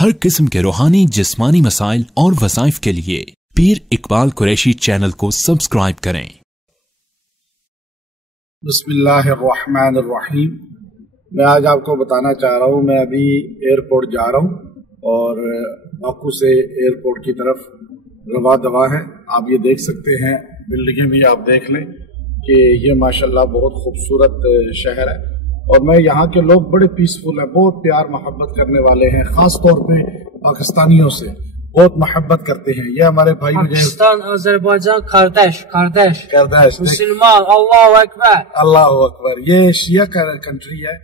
ہر قسم کے روحانی جسمانی مسائل اور وظائف کے لیے پیر اقبال قریشی چینل کو سبسکرائب کریں۔ بسم اللہ الرحمن الرحیم۔ میں آج آپ کو بتانا چاہ رہا ہوں، میں ابھی ایئرپورٹ جا رہا ہوں اور باکو سے ایئرپورٹ کی طرف رواں دواں ہے۔ آپ یہ دیکھ سکتے ہیں، بلڈنگیں بھی آپ دیکھ لیں کہ یہ ماشاءاللہ بہت خوبصورت شہر ہے، اور میں یہاں کے لوگ بڑے پیسفل ہیں، بہت پیار محبت کرنے والے ہیں، خاص طور پہ پاکستانیوں سے بہت محبت کرتے ہیں۔ یہ ہمارے بھائی پاکستان آذربائیجان کردش مسلمان، اللہ اکبر اللہ اکبر۔ یہ شیعہ کنٹری ہے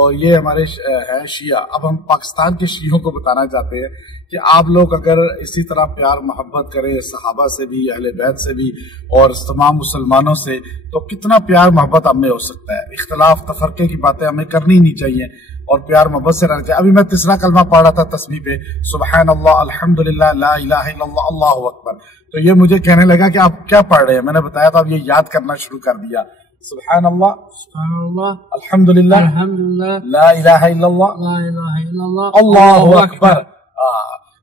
اور یہ ہمارے ہے شیعہ۔ اب ہم پاکستان کے شیعوں کو بتانا چاہتے ہیں کہ آپ لوگ اگر اسی طرح پیار محبت کریں صحابہ سے بھی، اہل بیت سے بھی اور تمام مسلمانوں سے، تو کتنا پیار محبت ہم میں ہو سکتا ہے۔ اختلاف تفرقے کی باتیں ہمیں کرنی نہیں چاہیے اور پیار محبت سے رہنا چاہیے۔ ابھی میں تیسرا کلمہ پڑھ رہا تھا تسبیح پہ، سبحان اللہ، الحمدللہ، لا الہ الا اللہ، اللہ اکبر، تو یہ مجھے کہنے لگا کہ آپ کیا پڑھ رہے ہیں؟ میں نے بتایا تو اب یہ یاد کرنا شروع کر دیا، سبحان اللہ، الحمدللہ، لا الہ الا اللہ، اللہ اکبر۔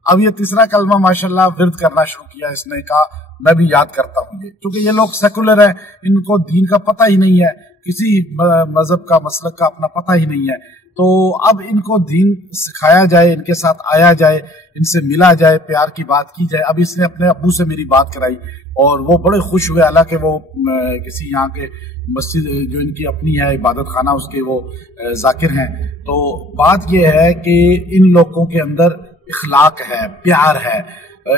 اب یہ تیسرا کلمہ ماشاءاللہ ورد کرنا شروع کیا اس نے، کہا میں بھی یاد کرتا ہوں یہ، کیونکہ یہ لوگ سیکولر ہیں، ان کو دین کا پتہ ہی نہیں ہے، کسی مذہب کا مسلک کا اپنا پتہ ہی نہیں ہے، تو اب ان کو دین سکھایا جائے، ان کے ساتھ آیا جائے، ان سے ملا جائے، پیار کی بات کی جائے۔ اب اس نے اپنے ابو سے میری بات کرائی اور وہ بڑے خوش ہوئے، حالانکہ وہ کسی یہاں کے مسجد جو ان کی اپنی ہے عبادت خانہ، اس کے وہ ذاکر ہیں۔ تو بات یہ ہے کہ ان لوگوں کے اندر اخلاق ہے، پیار ہے۔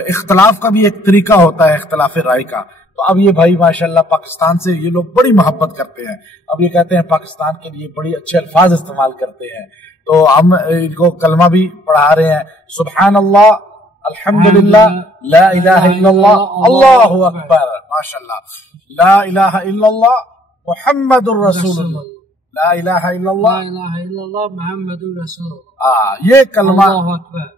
اختلاف کا بھی ایک طریقہ ہوتا ہے، اختلاف رائے کا۔ تو اب یہ بھائی ماشاءاللہ پاکستان سے یہ لوگ بڑی محبت کرتے ہیں، اب یہ کہتے ہیں پاکستان کے لیے بڑی اچھے الفاظ استعمال کرتے ہیں، تو ہم ان کو کلمہ بھی پڑھا رہے ہیں، سبحان اللہ، الحمدللہ، لا الہ الا اللہ، اللہ اکبر، ماشاءاللہ، لا الہ الا اللہ محمد الرسول اللہ، لا الہ الا اللہ محمد رسول اللہ۔ یہ کلمہ،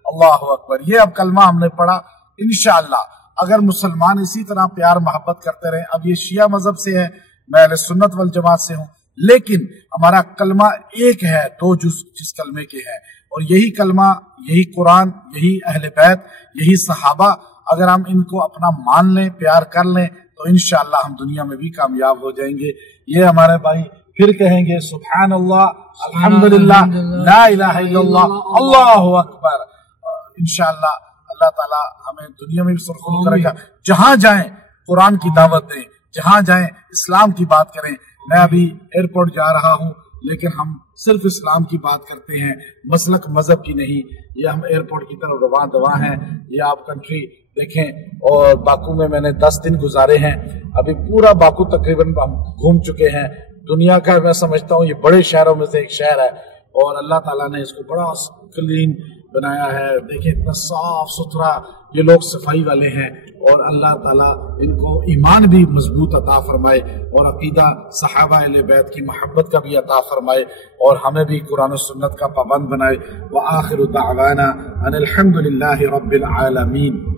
اللہ اکبر، یہ اب کلمہ ہم نے پڑھا۔ انشاءاللہ اگر مسلمان اسی طرح پیار محبت کرتے رہیں، اب یہ شیعہ مذہب سے ہے، میں اہل سنت والجماعت سے ہوں، لیکن ہمارا کلمہ ایک ہے، دو جس کلمے کے ہے، اور یہی کلمہ، یہی قرآن، یہی اہل بیت، یہی صحابہ، اگر ہم ان کو اپنا مان لیں، پیار کر لیں، تو انشاءاللہ ہم دنیا میں بھی کامیاب ہو جائیں گے۔ یہ ہمارے بھائی پھر کہیں گے سبحان اللہ، الحمدللہ، لا الہ الا اللہ، اللہ اکبر۔ انشاءاللہ اللہ تعالیٰ ہمیں دنیا میں بھی سرخرو کرے گا، جہاں جائیں قرآن کی دعوت دیں، جہاں جائیں اسلام کی بات کریں۔ میں ابھی ایئرپورٹ جا رہا ہوں، لیکن ہم صرف اسلام کی بات کرتے ہیں، مسلک مذہب کی نہیں۔ یہ ہم ایئرپورٹ کی طرف رواں دواں ہیں۔ یہ آپ کنٹری دیکھیں، اور باکو میں نے 10 دن گزارے ہیں، ابھی پورا باکو تقریباً ہم گھوم چکے ہیں۔ دنیا کا میں سمجھتا ہوں یہ بڑے شہروں میں سے ایک شہر ہے، اور اللہ تعالیٰ نے اس کو بڑا کلین بنایا ہے۔ دیکھیں اتنا صاف ستھرا، یہ لوگ صفائی والے ہیں، اور اللہ تعالیٰ ان کو ایمان بھی مضبوط عطا فرمائے، اور عقیدہ صحابہ اہل بیت کی محبت کا بھی عطا فرمائے، اور ہمیں بھی قرآن و سنت کا پابند بنائے۔ وآخر دعوانا ان الحمد للہ رب العالمین۔